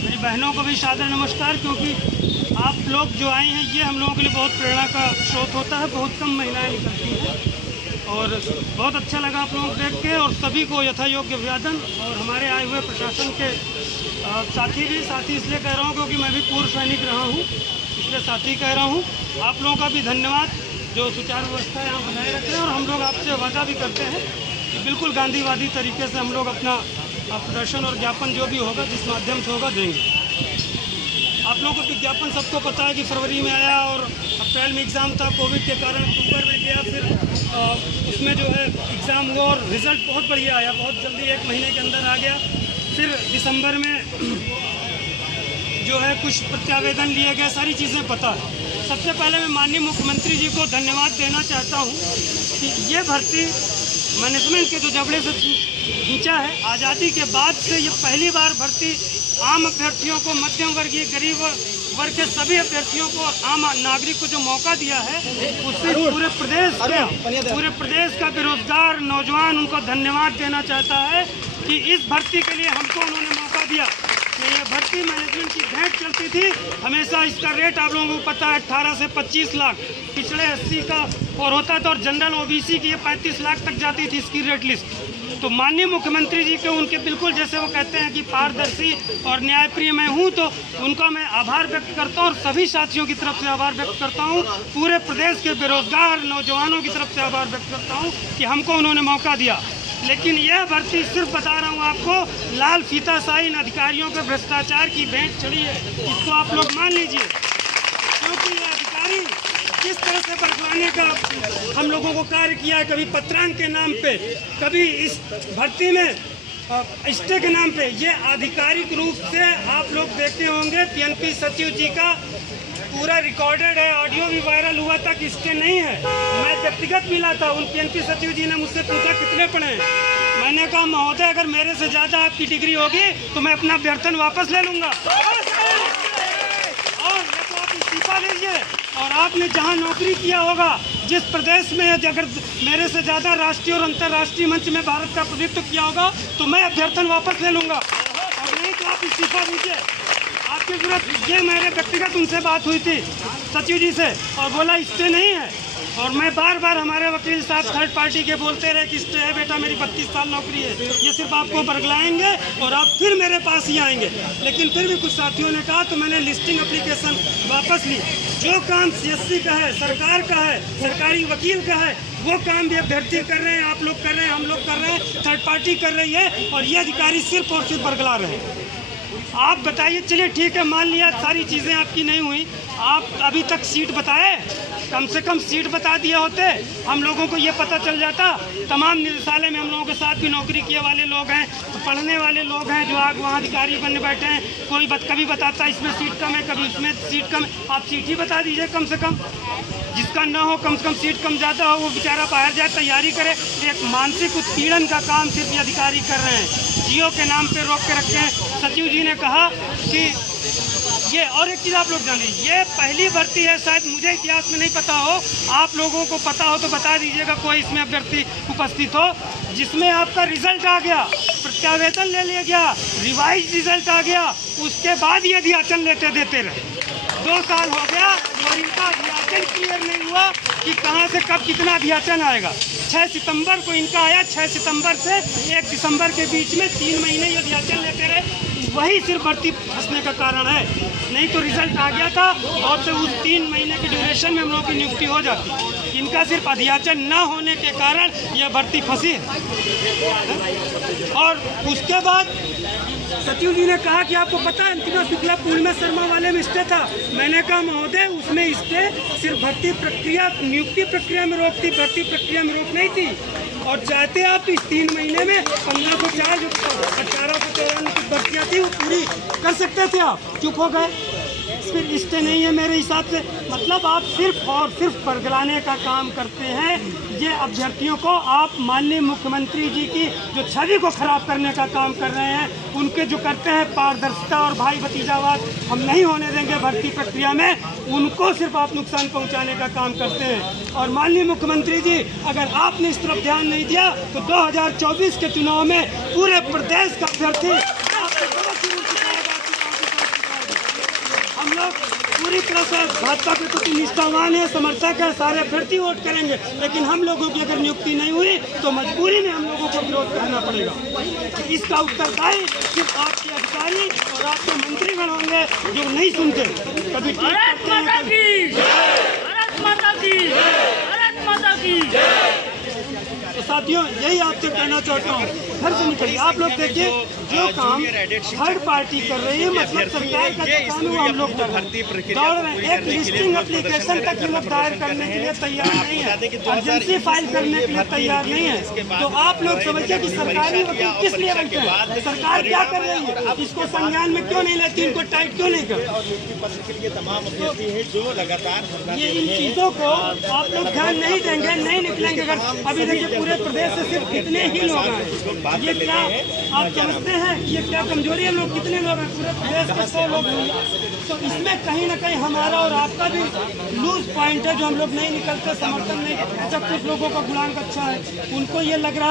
मेरी बहनों को भी सादर नमस्कार, क्योंकि आप लोग जो आए हैं ये हम लोगों के लिए बहुत प्रेरणा का स्रोत होता है। बहुत कम महिलाएं निकलती हैं और बहुत अच्छा लगा आप लोगों को देख के, और सभी को यथा योग्य अभिवादन। और हमारे आए हुए प्रशासन के साथी इसलिए कह रहा हूँ क्योंकि मैं भी पूर्व सैनिक रहा हूँ, इसलिए साथी कह रहा हूँ। आप लोगों का भी धन्यवाद जो सुचारू व्यवस्था यहाँ बनाए रख रहे हैं। और हम लोग आपसे वादा भी करते हैं कि बिल्कुल गांधीवादी तरीके से हम लोग अपना प्रदर्शन और ज्ञापन जो भी होगा जिस माध्यम से होगा देंगे। आप लोगों को विज्ञापन सबको पता है कि फरवरी में आया और अप्रैल में एग्ज़ाम था, कोविड के कारण अक्टूबर में गया, फिर उसमें जो है एग्ज़ाम हुआ और रिज़ल्ट बहुत बढ़िया आया, बहुत जल्दी 1 महीने के अंदर आ गया। फिर दिसंबर में जो है कुछ प्रत्यावेदन लिए गए, सारी चीज़ें पता है। सबसे पहले मैं माननीय मुख्यमंत्री जी को धन्यवाद देना चाहता हूँ कि ये भर्ती मैनेजमेंट के जो जबड़े से खींचा है, आज़ादी के बाद से ये पहली बार भर्ती आम अभ्यर्थियों को, मध्यम वर्गीय गरीब वर्ग के सभी अभ्यर्थियों को, आम नागरिक को जो मौका दिया है, उससे पूरे प्रदेश का बेरोजगार नौजवान उनको धन्यवाद देना चाहता है कि इस भर्ती के लिए हमको उन्होंने मौका दिया। ये भर्ती मैनेजमेंट की भेंट चलती थी हमेशा, इसका रेट आप लोगों को पता है 18 से 25 लाख, पिछड़े 80 का और होता था, और जनरल ओबीसी की ये 35 लाख तक जाती थी इसकी रेट लिस्ट। तो माननीय मुख्यमंत्री जी के उनके बिल्कुल जैसे वो कहते हैं कि पारदर्शी और न्यायप्रिय मैं हूँ, तो उनका मैं आभार व्यक्त करता हूँ और सभी साथियों की तरफ से आभार व्यक्त करता हूँ। पूरे प्रदेश के बेरोजगार नौजवानों की तरफ से आभार व्यक्त करता हूँ कि हमको उन्होंने मौका दिया। लेकिन यह भर्ती सिर्फ बता रहा हूँ आपको, लाल फीताशाही इन अधिकारियों के भ्रष्टाचार की भेंट चढ़ी है, इसको आप लोग मान लीजिए। क्योंकि ये अधिकारी किस तरह से बरगलाने का हम लोगों को कार्य किया है, कभी पत्रांक के नाम पे, कभी इस भर्ती में स्टे के नाम पे। ये आधिकारिक रूप से आप लोग देखते होंगे, पीएनपी सचिव जी का पूरा रिकॉर्डेड है, ऑडियो भी वायरल हुआ था कि स्टे नहीं है। मैं व्यक्तिगत मिला था, उन पीएनपी सचिव जी ने मुझसे पूछा कितने पढ़े हैं। मैंने कहा महोदय अगर मेरे से ज़्यादा आपकी डिग्री होगी तो मैं अपना अभ्यर्थन वापस ले लूँगा, और या तो आप इस्तीफा लीजिए, और आपने जहाँ नौकरी किया होगा, जिस प्रदेश में अगर मेरे से ज़्यादा राष्ट्रीय और अंतर्राष्ट्रीय मंच में भारत का प्रतिनिधित्व किया होगा तो मैं अभ्यर्थन वापस ले लूँगा, और नहीं तो आप इस्तीफा दीजिए। आपकी जरूरत ये, मेरे व्यक्तिगत उनसे बात हुई थी सचिव जी से, और बोला स्टे नहीं है। और मैं बार बार हमारे वकील साहब थर्ड पार्टी के बोलते रहे कि स्टे है बेटा, मेरी 32 साल नौकरी है, ये सिर्फ आपको बरगलाएंगे और आप फिर मेरे पास ही आएंगे। लेकिन फिर भी कुछ साथियों ने कहा तो मैंने लिस्टिंग एप्लीकेशन वापस ली। जो काम सीएससी का है, सरकार का है, सरकारी वकील का है, वो काम भी अभ्यर्थी कर रहे हैं, आप लोग कर रहे हैं, हम लोग कर रहे हैं, थर्ड पार्टी कर रही है, और ये अधिकारी सिर्फ और सिर्फ बरगला रहे हैं। आप बताइए, चलिए ठीक है, मान लिया सारी चीज़ें आपकी नहीं हुई, आप अभी तक सीट बताए, कम से कम सीट बता दिए होते, हम लोगों को ये पता चल जाता। तमाम निदेशालय में हम लोगों के साथ भी नौकरी किए वाले लोग हैं, तो पढ़ने वाले लोग हैं जो आग वहाँ अधिकारी बनने बैठे हैं, कोई कभी बताता इसमें सीट कम है, कभी इसमें सीट कम है, आप सीट ही बता दीजिए कम से कम। जिसका ना हो, कम से कम सीट कम ज़्यादा हो, वो बेचारा बाहर जाए, तैयारी करे। एक मानसिक उत्पीड़न का काम सिर्फ ये अधिकारी कर रहे हैं, जियो के नाम पे रोक के रखे हैं। सचिव जी ने कहा कि ये, और एक चीज़ आप लोग जान लीजिए, ये पहली भर्ती है, शायद मुझे इतिहास में नहीं पता हो, आप लोगों को पता हो तो बता दीजिएगा, कोई इसमें अभ्यर्थी उपस्थित हो जिसमें आपका रिजल्ट आ गया, प्रत्यावेदन ले लिया गया, रिवाइज रिजल्ट आ गया, उसके बाद ये अध्याचन देते रहे। 2 साल हो गया और इनका अध्याचन क्लियर नहीं हुआ कि कहाँ से कब कितना अध्याचन आएगा। 6 सितंबर को इनका आया, 6 सितंबर से 1 दिसंबर के बीच में 3 महीने ये अध्याचन लेते रहे। वही सिर्फ भर्ती फंसने का कारण है, नहीं तो रिजल्ट आ गया था और तो उस 3 महीने की ड्यूरेशन में हम लोग की नियुक्ति हो जाती। इनका सिर्फ अध्याचन न होने के कारण यह भर्ती फंसी है। और उसके बाद सचिव जी ने कहा कि आपको पता है अंतिमा शुक्ला पूर्णिमा शर्मा वाले में स्टे था। मैंने कहा महोदय उसमें स्टे सिर्फ भर्ती प्रक्रिया, नियुक्ति प्रक्रिया में रोक थी, भर्ती प्रक्रिया में रोक नहीं थी। और चाहते आप तो इस 3 महीने में 1504 जो 1894 की भर्तियाँ थी वो पूरी कर सकते थे, आप चुप हो गए। फिर स्टे नहीं है मेरे हिसाब से, मतलब आप सिर्फ और सिर्फ बरगलाने का काम करते हैं। ये अभ्यर्थियों को आप माननीय मुख्यमंत्री जी की जो छवि को खराब करने का काम कर रहे हैं, उनके जो करते हैं पारदर्शिता और भाई भतीजावाद हम नहीं होने देंगे भर्ती प्रक्रिया में, उनको सिर्फ आप नुकसान पहुंचाने का काम करते हैं। और माननीय मुख्यमंत्री जी, अगर आपने इस तरफ ध्यान नहीं दिया तो 2024 के चुनाव में पूरे प्रदेश का अभ्यर्थी पूरी तरह से भाजपा के प्रति निष्ठावान है, समर्थक है, सारे अभ्यर्थी वोट करेंगे, लेकिन हम लोगों की अगर नियुक्ति नहीं हुई तो मजबूरी में हम लोगों को विरोध करना पड़ेगा। इसका उत्तरदायी सिर्फ आपके अधिकारी और आपके मंत्रीगण होंगे जो नहीं सुनते, कभी भारत माता की भारत माता की भारत माता की। तो साथियों, यही आपसे कहना चाहता हूँ, घर से निकलिए। आप लोग देखिए जो काम थर्ड पार्टी कर रही है, मतलब सरकार का जो काम है वो हम लोग कर रहे हैं। दौड़ में एक लिस्टिंग एप्लीकेशन तक लोग दायर करने के लिए तैयार नहीं है, एजेंसी फाइल करने के लिए तैयार नहीं है। तो आप लोग समझिए कि सरकारी वकील किस लिए बनते हैं, सरकार क्या कर रही है, इसको संज्ञान में क्यों नहीं लेती, इनको टाइट क्यों नहीं करती। तमाम अभ्यर्थी हैं जो लगातार ये इन चीज़ों को आप लोग ध्यान नहीं देंगे, नहीं निकलेंगे। अगर अभी देखिए पूरे प्रदेश से सिर्फ कितने ही लोग हैं, ये क्या आप समझते हैं ये क्या कमजोरी है। लोग कितने लोग हैं, पूरे प्रदेश के 100 लोग हैं। तो इसमें कहीं ना कहीं हमारा और आपका भी लूज पॉइंट है, जो हम लोग नहीं निकलते, समर्थन नहीं। जब कुछ लोगों का गुणांक अच्छा है, उनको ये लग रहा है